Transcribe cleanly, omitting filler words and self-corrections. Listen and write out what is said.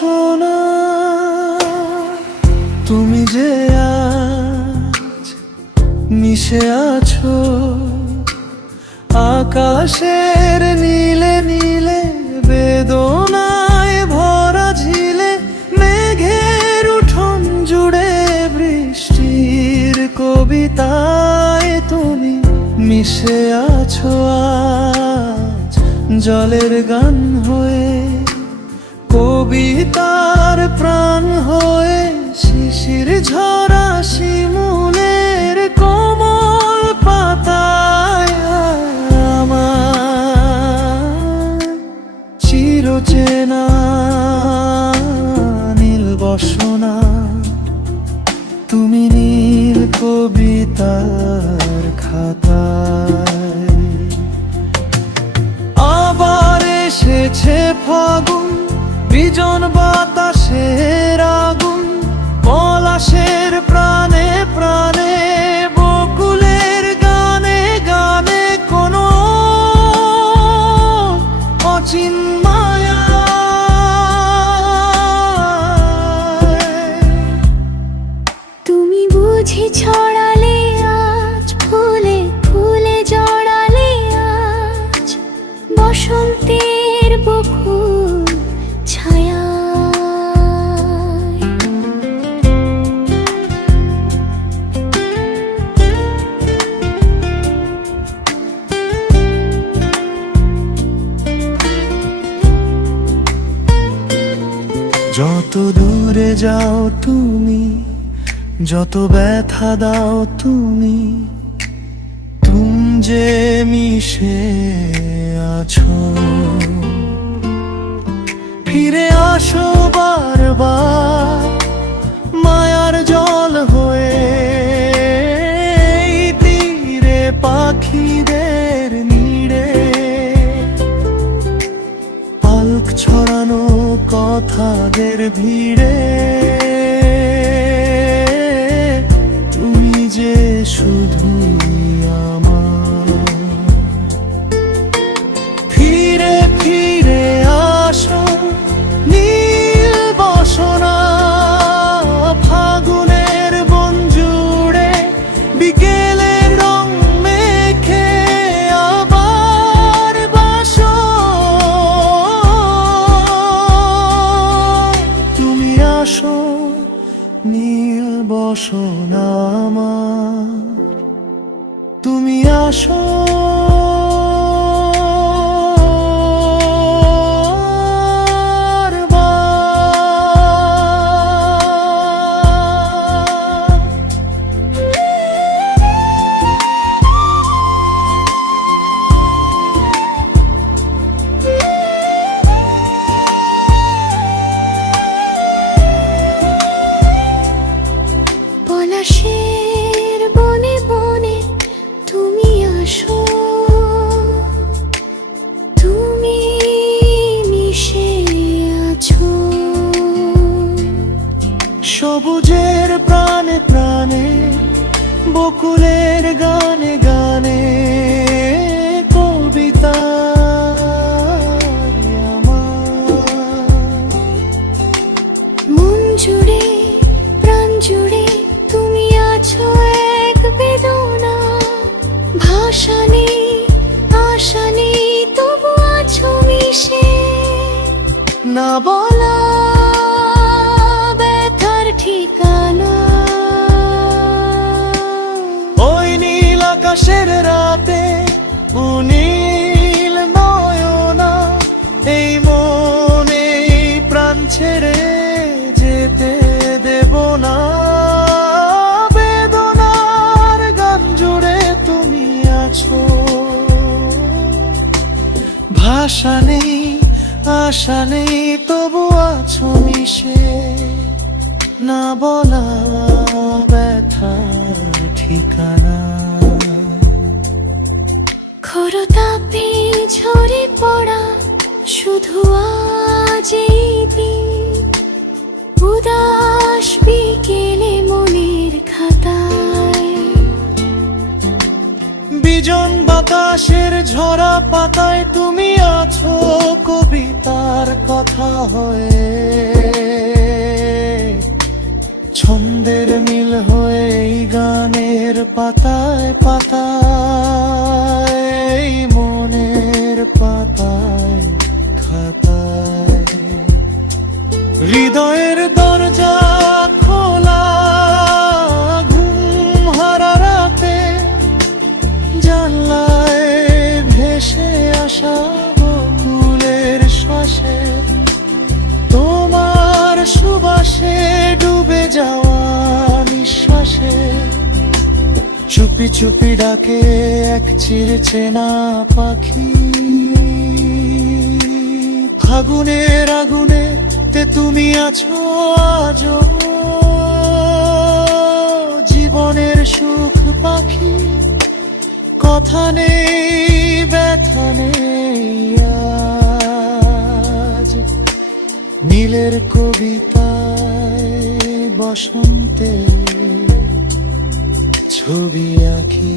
বসনা তুমি যে আজ মিশে আছো আকাশের নীলে নীলে, বেদনায় ভরা ঝিলে, মেঘের উঠোন জুড়ে বৃষ্টির কবিতায় তুমি মিশে আছো আজ জলের গান হয়ে, কবিতার প্রাণ হয়ে, শিশির ঝরা শিমুলের কোমল পাতায় আমার চিরচেনা নীল বসনা তুমি নীল কবিতার খাতায়। আবার এসেছে ফাগুন, বিজন বাতাসের আগুন, পলাশের প্রাণে প্রাণে, বকুলের গানে গানে কোনো অচিন মায়া। তুমি বুঝি ছড়ালে আজ ফুলে ফুলে জড়ালে আজ বসন্তের বকুল ছায়া। যত দূরে যাও তুমি, যত ব্যথা দাও তুমি, তুমি যে মিশে আছো, ফিরে আসো বারবার মায়ার জল হয়ে, এই তীরে পাখিদের নিড়ে, পালক ছড়ানো কথাদের ভিড়ে, তুমি যে শুধুই আমার। ফিরে ফিরে আসো নীল বসনা, ফাগুনের বন জুড়ে বিকেলে রং মেখে আবার বাসো। তুমি আসো নীল বসনা আমার, তুমি আসো। পলাশের বনে বনে তুমি আসো, তুমি মিশে আছো সবুজের প্রাণে প্রাণে, বকুলের গানে গানে, কবিতা আমার। মন জুড়ে প্রাণ জুড়ে তুমি আছো এক বেদনা, ভাষা নেই আশা নেই তবু আছো মিশে, না বলা ব্যথার ঠিকানা। ওই নীল আকাশের রাতে নীল নয়না, এই মনে প্রাণ ছেড়ে যেতে দেব না, বেদনার গান জুড়ে তুমি আছো, ভাষা নেই আশা নেই তবু আছো মিশে, না বলা ব্যথার ঠিকানা। খরতাপে ঝরে পড়া শুধু আজ এই দিন, উদাস বিকেলে মনের খাতায়, বিজন বাতাসের ঝরা পাতায় তুমি আছো কবিতার কথা হয়ে। মনের পাতায় পাতায়, এই মনের পাতায় খাতায়, হৃদয়ের দরজা খোলা, ঘুম হারা রাতে জানলায় ভেসে আসা বকুলের শ্বাসে, তোমার সুবাসে ডুবে যাওয়া নিঃশ্বাসে, চুপি চুপি ডাকে এক চিরচেনা পাখি। ফাগুনের আগুনে তে তুমি আছো আজো, জীবনের সুখ পাখি, কথা নেই ব্যথা নেই আজ, নীলের কবিতায় বসন্তে ছবি আঁকি।